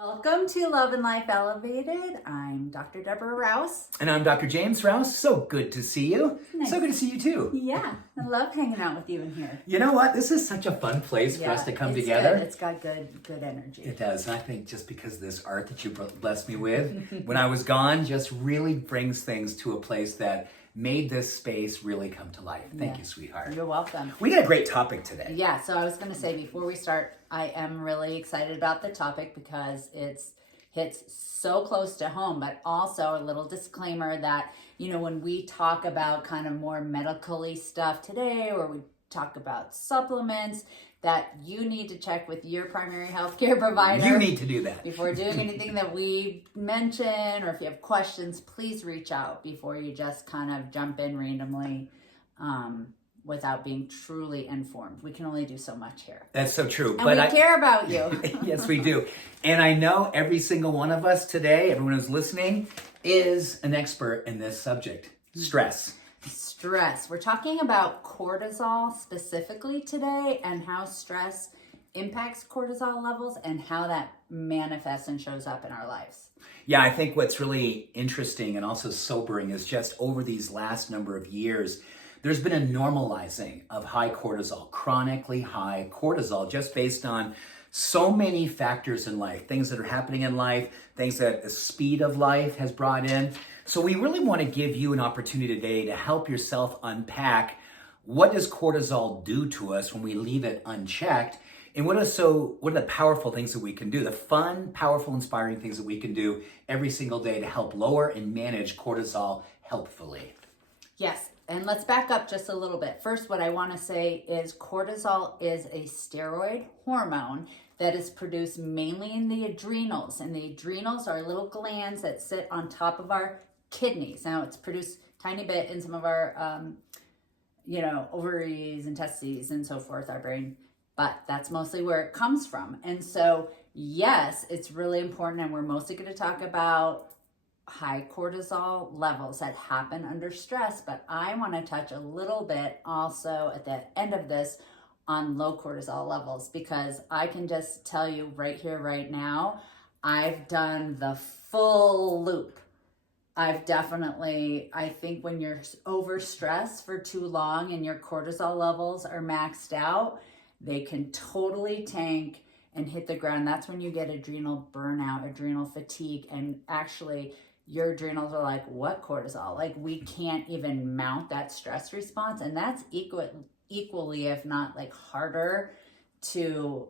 Welcome to Love and Life Elevated. I'm Dr. Deborah Rouse. And I'm Dr. James Rouse. So good to see you. Nice. So good to see you too. Yeah, I love hanging out with you in here. You know what? This is such a fun place for us to come together. Good. It's got good energy. It does. And I think just because of this art that you blessed me with when I was gone just really brings things to a place that made this space really come to life. Thank you, sweetheart. You're welcome. We got a great topic today. Yeah, so I was going to say before we start, I am really excited about the topic because it hits so close to home, but also a little disclaimer that, when we talk about kind of more medically stuff today, or we talk about supplements, that you need to check with your primary healthcare provider. You need to do that. Before doing anything that we mention, or if you have questions, please reach out before you just kind of jump in randomly without being truly informed. We can only do so much here. That's so true. And we care about you. Yes, we do. And I know every single one of us today, everyone who's listening, is an expert in this subject, stress. Stress. We're talking about cortisol specifically today and how stress impacts cortisol levels and how that manifests and shows up in our lives. Yeah, I think what's really interesting and also sobering is just over these last number of years, there's been a normalizing of high cortisol, chronically high cortisol, just based on so many factors in life, things that are happening in life, things that the speed of life has brought in. So we really want to give you an opportunity today to help yourself unpack what does cortisol do to us when we leave it unchecked, and what are the powerful things that we can do, the fun, powerful, inspiring things that we can do every single day to help lower and manage cortisol helpfully. Yes, and let's back up just a little bit. First, what I want to say is cortisol is a steroid hormone that is produced mainly in the adrenals, and the adrenals are little glands that sit on top of our kidneys. Now, it's produced a tiny bit in some of our, ovaries and testes and so forth, our brain, but that's mostly where it comes from. And so, yes, it's really important, and we're mostly going to talk about high cortisol levels that happen under stress, but I want to touch a little bit also at the end of this on low cortisol levels, because I can just tell you right here, right now, I've done the full loop. I think when you're overstressed for too long and your cortisol levels are maxed out, they can totally tank and hit the ground. That's when you get adrenal burnout, adrenal fatigue, and actually your adrenals are like, what cortisol? Like, we can't even mount that stress response. And that's equally, if not like harder to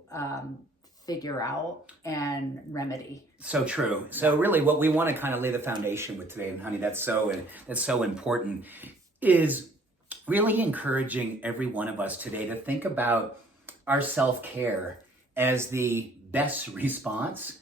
figure out and remedy. So true. So really what we want to kind of lay the foundation with today, and honey, that's so important, is really encouraging every one of us today to think about our self-care as the best response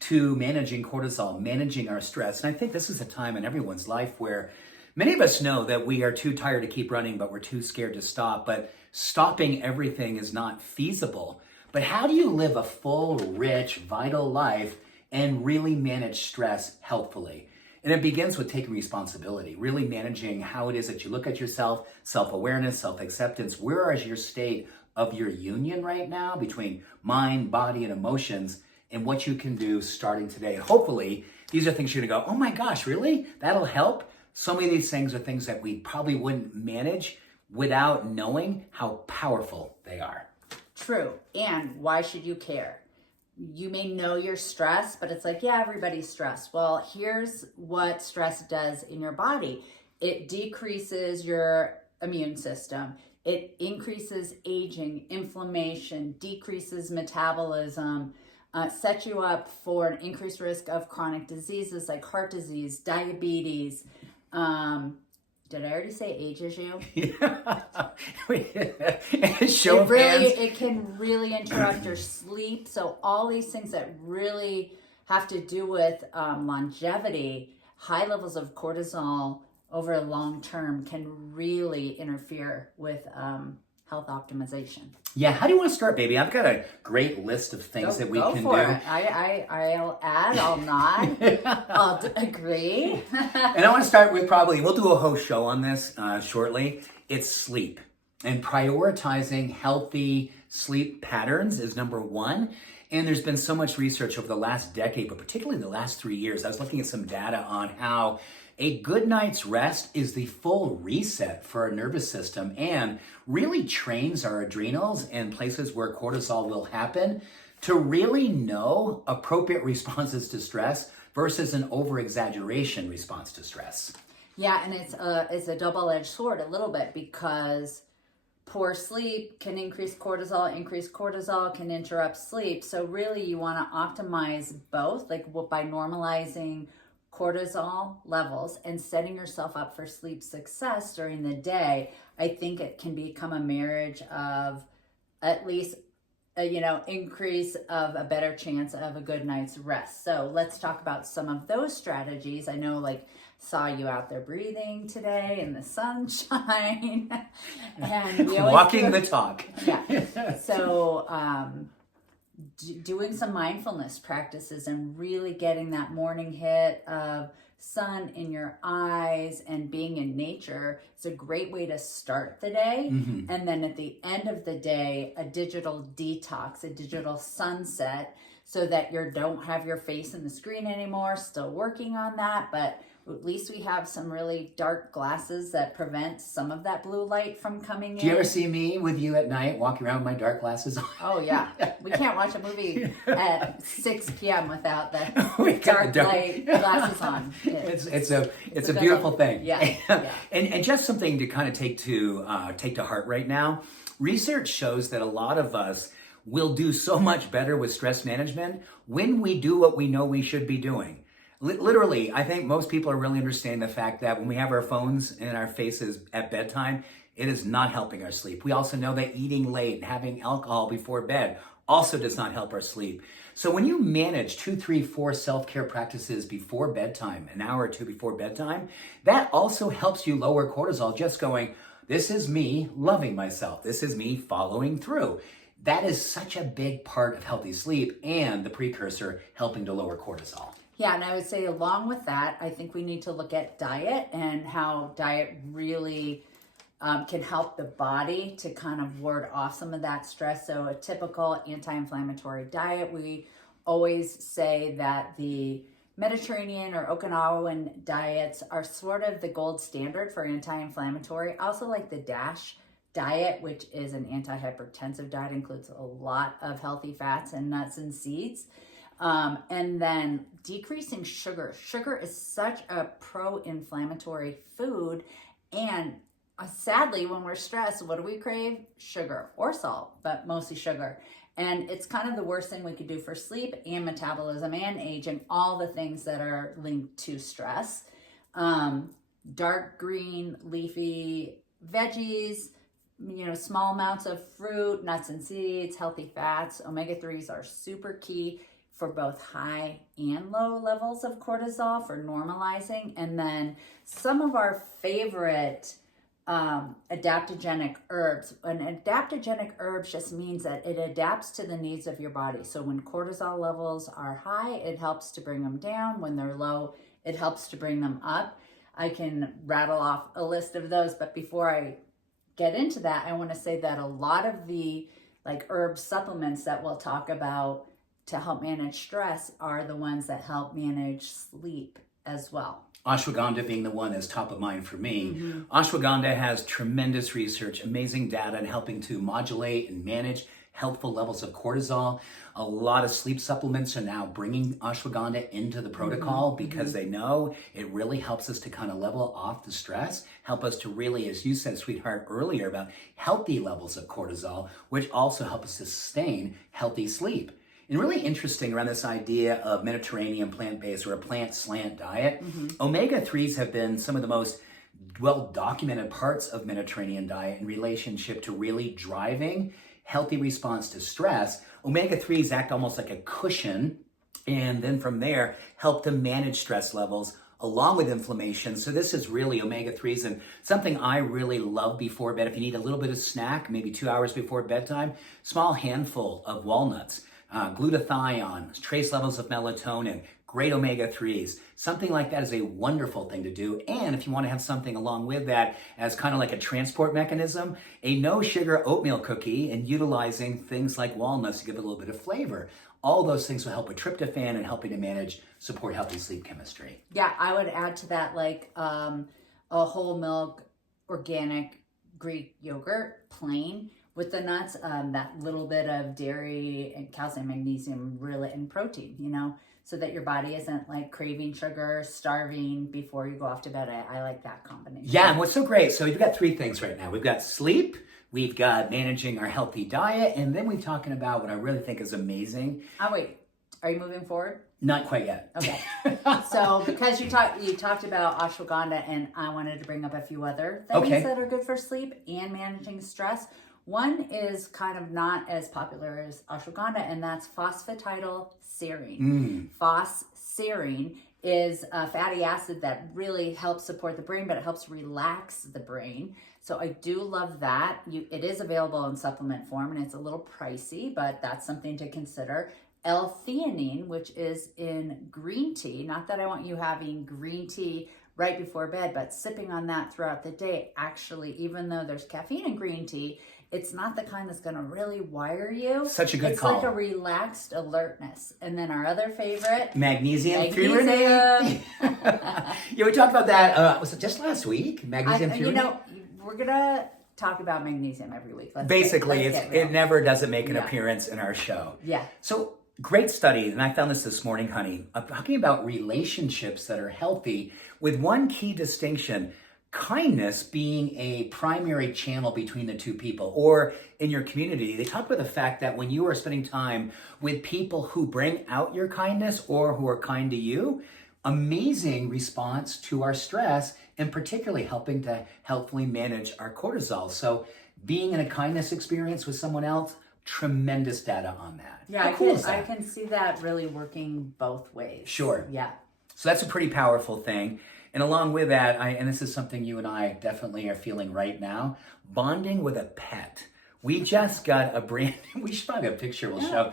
to managing cortisol, managing our stress. And I think this is a time in everyone's life where many of us know that we are too tired to keep running, but we're too scared to stop. But stopping everything is not feasible. But how do you live a full, rich, vital life and really manage stress helpfully? And it begins with taking responsibility, really managing how it is that you look at yourself, self-awareness, self-acceptance. Where is your state of your union right now between mind, body, and emotions, and what you can do starting today? And hopefully, these are things you're gonna go, oh my gosh, really? That'll help? So many of these things are things that we probably wouldn't manage without knowing how powerful they are. True. And why should you care? You may know you're stressed, but it's like, yeah, everybody's stressed. Well, here's what stress does in your body. It decreases your immune system. It increases aging, inflammation, decreases metabolism, sets you up for an increased risk of chronic diseases like heart disease, diabetes. Did I already say ages you? Yeah. It can really interrupt your sleep. So all these things that really have to do with longevity, high levels of cortisol over a long term can really interfere with health optimization. Yeah, how do you want to start, baby? I've got a great list of things that we can do. I'll add, I'll nod, I'll agree. And I want to start with we'll do a whole show on this shortly. It's sleep. And prioritizing healthy sleep patterns is number one. And there's been so much research over the last decade, but particularly the last 3 years. I was looking at some data on how a good night's rest is the full reset for our nervous system and really trains our adrenals and places where cortisol will happen to really know appropriate responses to stress versus an over-exaggeration response to stress. Yeah, and it's a double-edged sword a little bit, because poor sleep can increase cortisol can interrupt sleep. So really you want to optimize both, like by normalizing cortisol levels and setting yourself up for sleep success during the day. I think it can become a marriage of at least increase of a better chance of a good night's rest. So let's talk about some of those strategies. I know, saw you out there breathing today in the sunshine and walking the talk. Yeah. So doing some mindfulness practices and really getting that morning hit of sun in your eyes and being in nature is a great way to start the day. Mm-hmm. And then at the end of the day, a digital detox, a digital sunset, so that you don't have your face in the screen anymore. Still working on that, but at least we have some really dark glasses that prevent some of that blue light from coming in. Do you ever see me with you at night walking around with my dark glasses on? Oh, yeah. We can't watch a movie at 6 p.m. without the dark light glasses on. It's a beautiful thing. Yeah. And just something to kind of take to heart right now. Research shows that a lot of us will do so much better with stress management when we do what we know we should be doing. Literally, I think most people are really understanding the fact that when we have our phones in our faces at bedtime, it is not helping our sleep. We also know that eating late and having alcohol before bed also does not help our sleep. So when you manage 2, 3, 4 self-care practices before bedtime, an hour or two before bedtime, that also helps you lower cortisol, just going, this is me loving myself. This is me following through. That is such a big part of healthy sleep and the precursor helping to lower cortisol. Yeah, and I would say along with that, I think we need to look at diet and how diet really can help the body to kind of ward off some of that stress. So a typical anti-inflammatory diet, we always say that the Mediterranean or Okinawan diets are sort of the gold standard for anti-inflammatory. I also like the DASH diet, which is an anti-hypertensive diet, includes a lot of healthy fats and nuts and seeds. And then decreasing sugar. Sugar is such a pro-inflammatory food. And sadly, when we're stressed, what do we crave? Sugar or salt, but mostly sugar. And it's kind of the worst thing we could do for sleep and metabolism and aging, all the things that are linked to stress. Dark green leafy veggies, small amounts of fruit, nuts and seeds, healthy fats. Omega-3s are super key for both high and low levels of cortisol for normalizing. And then some of our favorite adaptogenic herbs. An adaptogenic herb just means that it adapts to the needs of your body. So when cortisol levels are high, it helps to bring them down. When they're low, it helps to bring them up. I can rattle off a list of those, but before I get into that, I want to say that a lot of the herb supplements that we'll talk about to help manage stress are the ones that help manage sleep as well. Ashwagandha being the one that's top of mind for me. Mm-hmm. Ashwagandha has tremendous research, amazing data in helping to modulate and manage helpful levels of cortisol. A lot of sleep supplements are now bringing ashwagandha into the protocol because they know it really helps us to kind of level off the stress, help us to really, as you said, sweetheart, earlier about healthy levels of cortisol, which also help us to sustain healthy sleep. And really interesting around this idea of Mediterranean plant-based or a plant slant diet, omega-3s have been some of the most well-documented parts of Mediterranean diet in relationship to really driving healthy response to stress. Omega-3s act almost like a cushion, and then from there help to manage stress levels along with inflammation. So this is really omega-3s, and something I really love before bed. If you need a little bit of snack, maybe 2 hours before bedtime, small handful of walnuts. Glutathione, trace levels of melatonin, great omega-3s. Something like that is a wonderful thing to do. And if you want to have something along with that as kind of like a transport mechanism, a no sugar oatmeal cookie and utilizing things like walnuts to give it a little bit of flavor. All those things will help with tryptophan and helping to manage, support healthy sleep chemistry. Yeah, I would add to that like a whole milk organic Greek yogurt, plain with the nuts, that little bit of dairy and calcium, magnesium, really, and protein, so that your body isn't like craving sugar, starving before you go off to bed. I like that combination. Yeah, and what's so great, so you've got three things right now. We've got sleep, we've got managing our healthy diet, and then we're talking about what I really think is amazing. Oh, wait. Are you moving forward? Not quite yet. Okay. So because you talked about ashwagandha, and I wanted to bring up a few other things that are good for sleep and managing stress. One is kind of not as popular as ashwagandha, and that's phosphatidylserine. Serine is a fatty acid that really helps support the brain, but it helps relax the brain. So I do love that. It is available in supplement form, and it's a little pricey, but that's something to consider. L-theanine, which is in green tea. Not that I want you having green tea right before bed, but sipping on that throughout the day. Actually, even though there's caffeine in green tea, it's not the kind that's going to really wire you. Such a good call. It's like a relaxed alertness. And then our other favorite, magnesium. Yeah, we talked about that. Was it just last week? Magnesium. We're gonna talk about magnesium every week. It never doesn't make an appearance in our show. Yeah. So great study, and I found this morning, honey, talking about relationships that are healthy with one key distinction. Kindness being a primary channel between the two people, or in your community. They talk about the fact that when you are spending time with people who bring out your kindness or who are kind to you, amazing response to our stress, and particularly helping to helpfully manage our cortisol. So being in a kindness experience with someone else, tremendous data on that. Yeah, I can see that really working both ways. Sure. Yeah. So that's a pretty powerful thing. And along with that, and this is something you and I definitely are feeling right now, bonding with a pet. We just got we should probably have a picture we'll show.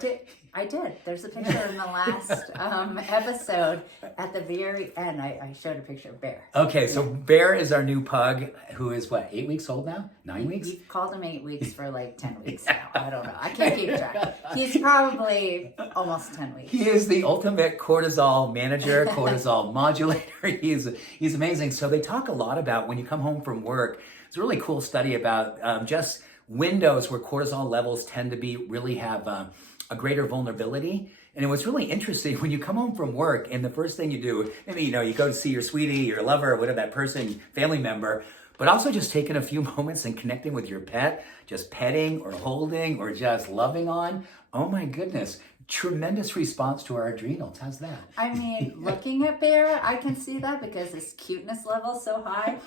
I did. There's a picture in the last episode at the very end. I showed a picture of Bear. Okay, so Bear is our new pug, who is 8 weeks old now? 9 weeks? We've called him 8 weeks for like 10 weeks now. I don't know. I can't keep track. He's probably almost 10 weeks. He is the ultimate cortisol manager, cortisol modulator. He's amazing. So they talk a lot about when you come home from work. It's a really cool study about just windows where cortisol levels tend to really have a greater vulnerability. And it was really interesting when you come home from work and the first thing you do, maybe, you go to see your sweetie, your lover, whatever that person, family member, but also just taking a few moments and connecting with your pet, just petting or holding or just loving on. Oh my goodness. Tremendous response to our adrenals. How's that? I mean, looking at Bear, I can see that because his cuteness level is so high.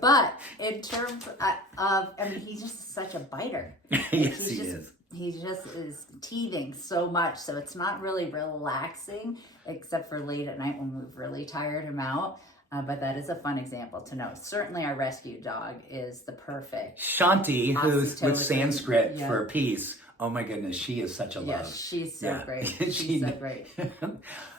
But in terms of, he's just such a biter. Yes, he is. He just is teething so much. So it's not really relaxing, except for late at night when we've really tired him out. But that is a fun example to know. Certainly our rescue dog is the perfect. Shanti, who's with Sanskrit for peace. Oh my goodness, she is such a love. Yes, she's so great. She's so great.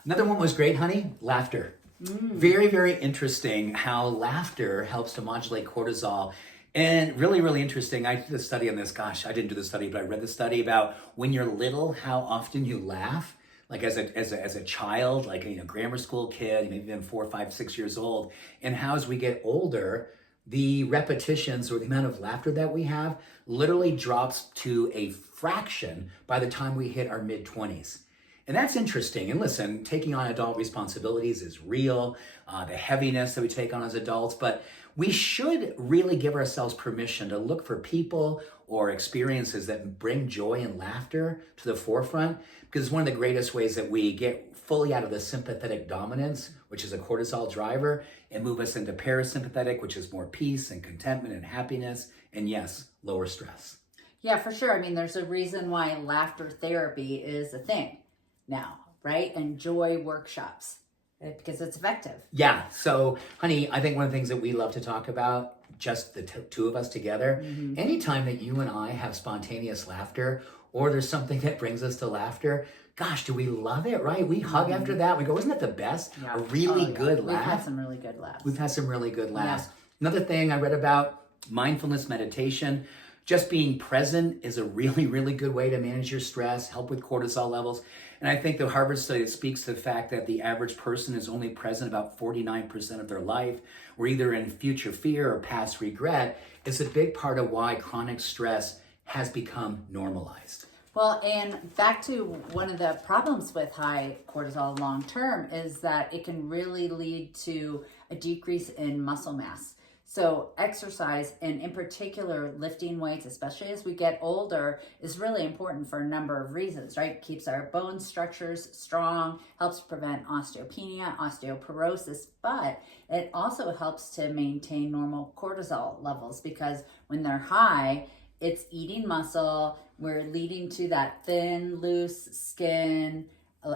Another one was great, honey, laughter. Very, very interesting how laughter helps to modulate cortisol. And really, really interesting. I did a study on this. Gosh, I didn't do the study, but I read the study about when you're little, how often you laugh. Like as a child, like a grammar school kid, maybe even 4, 5, 6 years old. And how as we get older, the repetitions or the amount of laughter that we have literally drops to a fraction by the time we hit our mid-20s. And that's interesting. And listen, taking on adult responsibilities is real, the heaviness that we take on as adults, but we should really give ourselves permission to look for people or experiences that bring joy and laughter to the forefront, because it's one of the greatest ways that we get fully out of the sympathetic dominance, which is a cortisol driver, and move us into parasympathetic, which is more peace and contentment and happiness, and yes, lower stress. Yeah, for sure. I mean, there's a reason why laughter therapy is a thing now, right? And joy workshops, because it's effective. Yeah. So, honey, I think one of the things that we love to talk about, just the two of us together, anytime that you and I have spontaneous laughter, or there's something that brings us to laughter, gosh, do we love it, right? We hug after that. We go, isn't that the best? Yeah. A really good laugh. We've had some really good laughs. We've had some really good laughs. Yeah. Another thing I read about, mindfulness meditation. Just being present is a really, really good way to manage your stress, help with cortisol levels. And I think the Harvard study speaks to the fact that the average person is only present about 49% of their life, or either in future fear or past regret, is a big part of why chronic stress has become normalized. Well, and back to one of the problems with high cortisol long term is that it can really lead to a decrease in muscle mass. So exercise, and in particular lifting weights, especially as we get older, is really important for a number of reasons, right? Keeps our bone structures strong, helps prevent osteopenia, osteoporosis, but it also helps to maintain normal cortisol levels, because when they're high, it's eating muscle. We're leading to that thin, loose skin.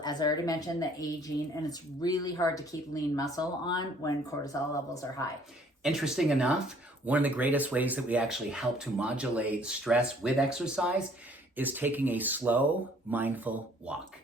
As I already mentioned, the aging, and it's really hard to keep lean muscle on when cortisol levels are high. Interesting enough, one of the greatest ways that we actually help to modulate stress with exercise is taking a slow, mindful walk.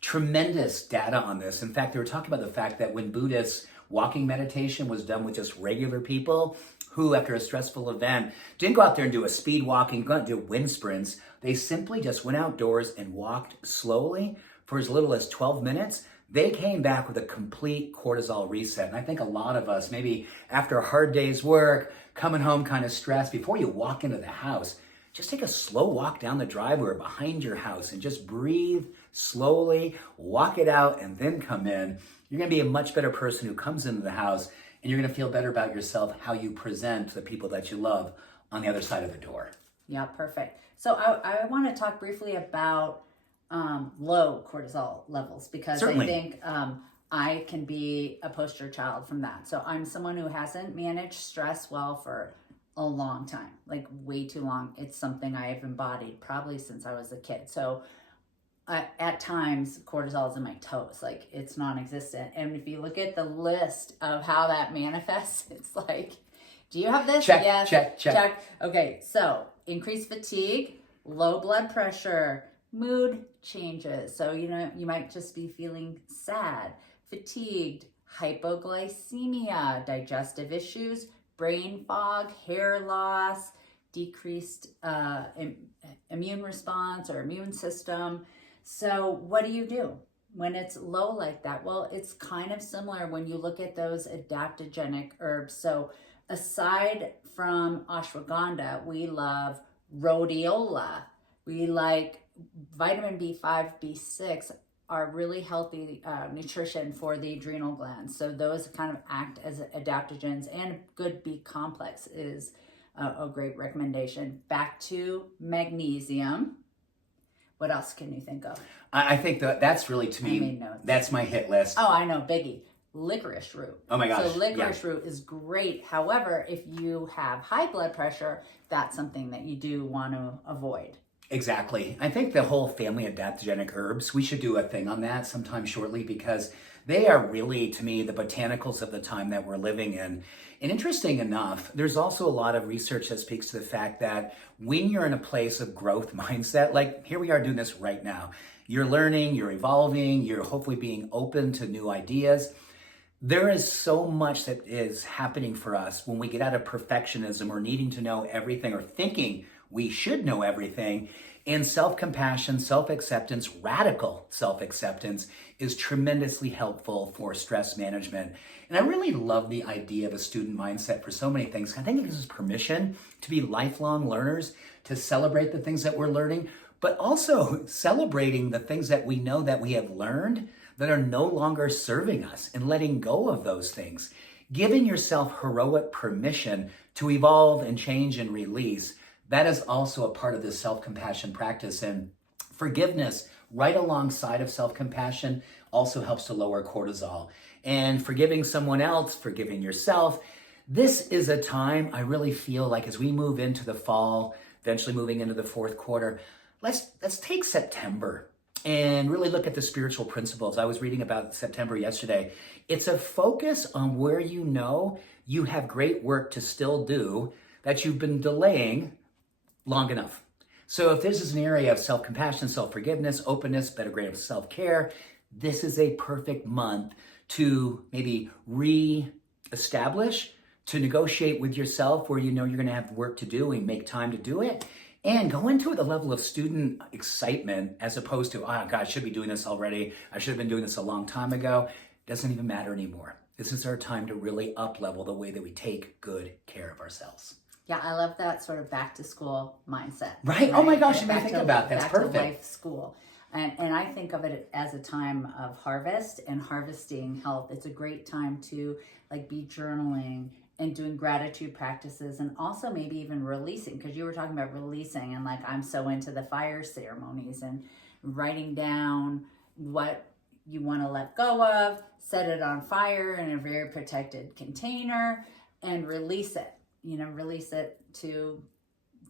Tremendous data on this. In fact, they were talking about the fact that when Buddhist walking meditation was done with just regular people who, after a stressful event, didn't go out there and do a speed walking, go out and do wind sprints. They simply just went outdoors and walked slowly for as little as 12 minutes. They came back with a complete cortisol reset. And I think a lot of us, maybe after a hard day's work, coming home kind of stressed, before you walk into the house, just take a slow walk down the driveway or behind your house and just breathe slowly, walk it out, and then come in. You're going to be a much better person who comes into the house, and you're going to feel better about yourself, how you present to the people that you love on the other side of the door. Yeah, perfect. So I want to talk briefly about low cortisol levels, because Certainly. I think I can be a poster child from that. So I'm someone who hasn't managed stress well for a long time, like way too long. It's something I have embodied probably since I was a kid. So at times cortisol is in my toes, like it's non-existent. And if you look at the list of how that manifests, it's like, do you have this? Check, yes. check. Okay, so increased fatigue, low blood pressure, mood changes. So, you might just be feeling sad, fatigued, hypoglycemia, digestive issues, brain fog, hair loss, decreased immune response or immune system. So what do you do when it's low like that? Well, it's kind of similar when you look at those adaptogenic herbs. So aside from ashwagandha, we love rhodiola. We like vitamin B5, B6 are really healthy nutrition for the adrenal glands. So those kind of act as adaptogens, and good B complex is a great recommendation. Back to magnesium. What else can you think of? I think that's really, to me, that's my hit list. Oh, I know, biggie. Licorice root. Oh my gosh. So licorice root is great. However, if you have high blood pressure, that's something that you do want to avoid. Exactly. I think the whole family of adaptogenic herbs, we should do a thing on that sometime shortly, because they are really, to me, the botanicals of the time that we're living in. And interesting enough, there's also a lot of research that speaks to the fact that when you're in a place of growth mindset, like here we are doing this right now, you're learning, you're evolving, you're hopefully being open to new ideas. There is so much that is happening for us when we get out of perfectionism or needing to know everything or thinking we should know everything. And self-compassion, self-acceptance, radical self-acceptance is tremendously helpful for stress management. And I really love the idea of a student mindset for so many things. I think it gives us permission to be lifelong learners, to celebrate the things that we're learning, but also celebrating the things that we know that we have learned that are no longer serving us, and letting go of those things. Giving yourself heroic permission to evolve and change and release, that is also a part of this self-compassion practice. And forgiveness, right alongside of self-compassion, also helps to lower cortisol. And forgiving someone else, forgiving yourself, this is a time I really feel like as we move into the fall, eventually moving into the fourth quarter, let's take September and really look at the spiritual principles. I was reading about September yesterday. It's a focus on where you know you have great work to still do that you've been delaying long enough. So if this is an area of self-compassion, self-forgiveness, openness, better grade of self-care, this is a perfect month to maybe re-establish, to negotiate with yourself where you know you're going to have work to do and make time to do it. and go into it with a level of student excitement as opposed to, oh, God, I should be doing this already. I should have been doing this a long time ago. Doesn't even matter anymore. This is our time to really up-level the way that we take good care of ourselves. Yeah, I love that sort of back to school mindset. Right? Oh my gosh, you made me think about that. That's perfect. Back to life school. And I think of it as a time of harvest and harvesting health. It's a great time to like be journaling and doing gratitude practices, and also maybe even releasing, because you were talking about releasing, and like I'm so into the fire ceremonies and writing down what you want to let go of, set it on fire in a very protected container, and release it. Release it to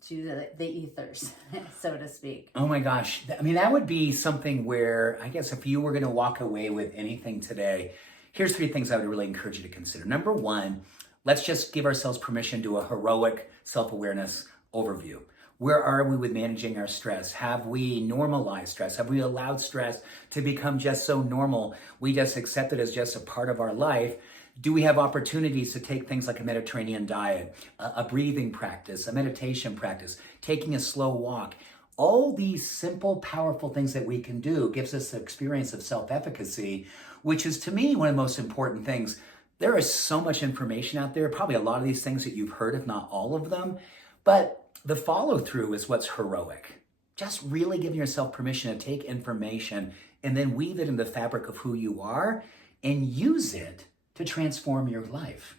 the ethers, so to speak. Oh my gosh. I mean, that would be something where I guess if you were going to walk away with anything today, here's 3 things I would really encourage you to consider. Number 1, let's just give ourselves permission to a heroic self-awareness overview. Where are we with managing our stress? Have we normalized stress? Have we allowed stress to become just so normal? We just accept it as just a part of our life. Do we have opportunities to take things like a Mediterranean diet, a breathing practice, a meditation practice, taking a slow walk? All these simple, powerful things that we can do gives us the experience of self-efficacy, which is, to me, one of the most important things. There is so much information out there, probably a lot of these things that you've heard, if not all of them, but the follow-through is what's heroic. Just really giving yourself permission to take information and then weave it in the fabric of who you are and use it to transform your life.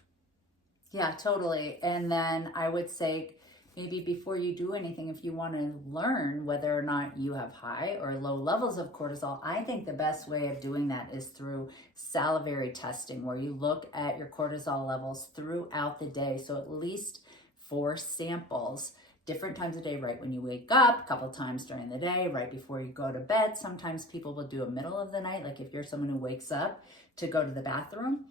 Yeah, totally. And then I would say maybe before you do anything, if you want to learn whether or not you have high or low levels of cortisol, I think the best way of doing that is through salivary testing, where you look at your cortisol levels throughout the day. So at least 4 samples, different times of day, right when you wake up, a couple times during the day, right before you go to bed. Sometimes people will do a middle of the night. Like if you're someone who wakes up to go to the bathroom,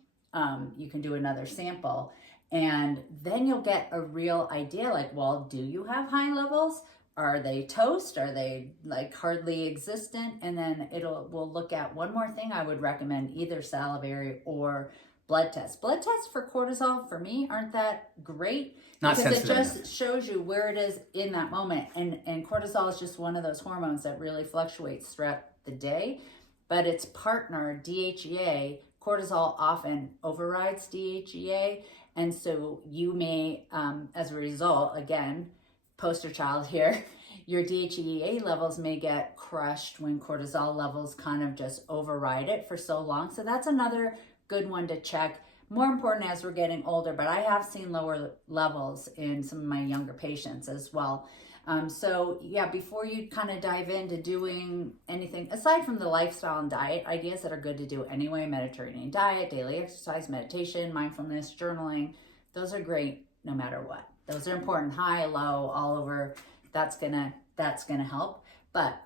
you can do another sample, and then you'll get a real idea, like, well, do you have high levels? Are they toast? Are they like hardly existent? And then we'll look at one more thing. I would recommend either salivary or blood tests. Blood tests for cortisol, for me, aren't that great, Not because it sensitive just shows you where it is in that moment. And cortisol is just one of those hormones that really fluctuates throughout the day, but its partner, DHEA, cortisol often overrides DHEA, and so you may, as a result, again, poster child here, your DHEA levels may get crushed when cortisol levels kind of just override it for so long. So that's another good one to check. More important as we're getting older, but I have seen lower levels in some of my younger patients as well. So yeah, before you kind of dive into doing anything, aside from the lifestyle and diet ideas that are good to do anyway, Mediterranean diet, daily exercise, meditation, mindfulness, journaling, those are great no matter what. Those are important, high, low, all over. That's gonna help. But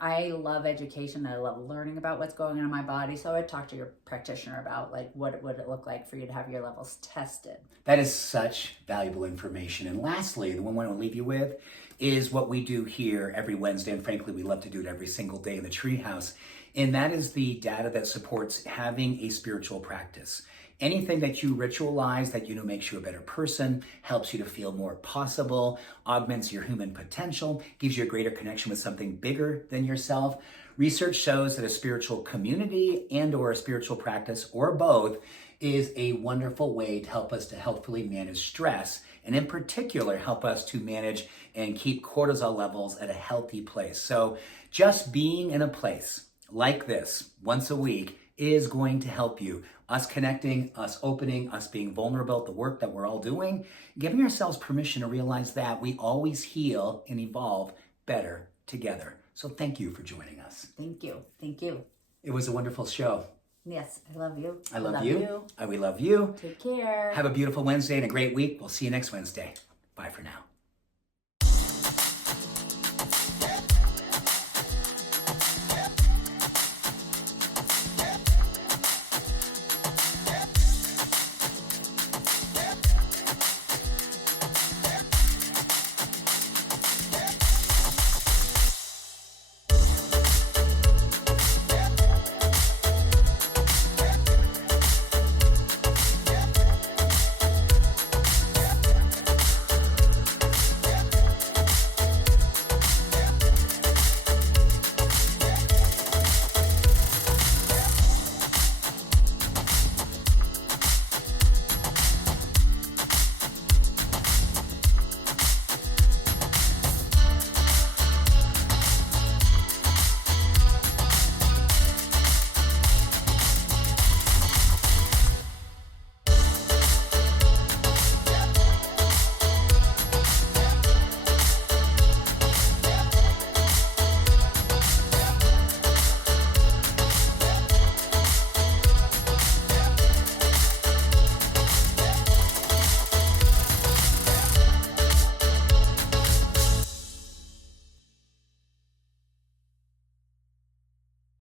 I love education. I love learning about what's going on in my body. So I would talk to your practitioner about like what would it look like for you to have your levels tested. That is such valuable information. And lastly, the one I want to leave you with is what we do here every Wednesday. And frankly, we love to do it every single day in the Treehouse. And that is the data that supports having a spiritual practice. Anything that you ritualize that makes you a better person, helps you to feel more possible, augments your human potential, gives you a greater connection with something bigger than yourself. Research shows that a spiritual community and or a spiritual practice or both is a wonderful way to help us to healthfully manage stress, and in particular help us to manage and keep cortisol levels at a healthy place. So just being in a place like this once a week is going to help you. Us connecting, us opening, us being vulnerable at the work that we're all doing, giving ourselves permission to realize that we always heal and evolve better together. So thank you for joining us. Thank you. Thank you. It was a wonderful show. Yes, I love you. I love you. We love you. Take care. Have a beautiful Wednesday and a great week. We'll see you next Wednesday. Bye for now.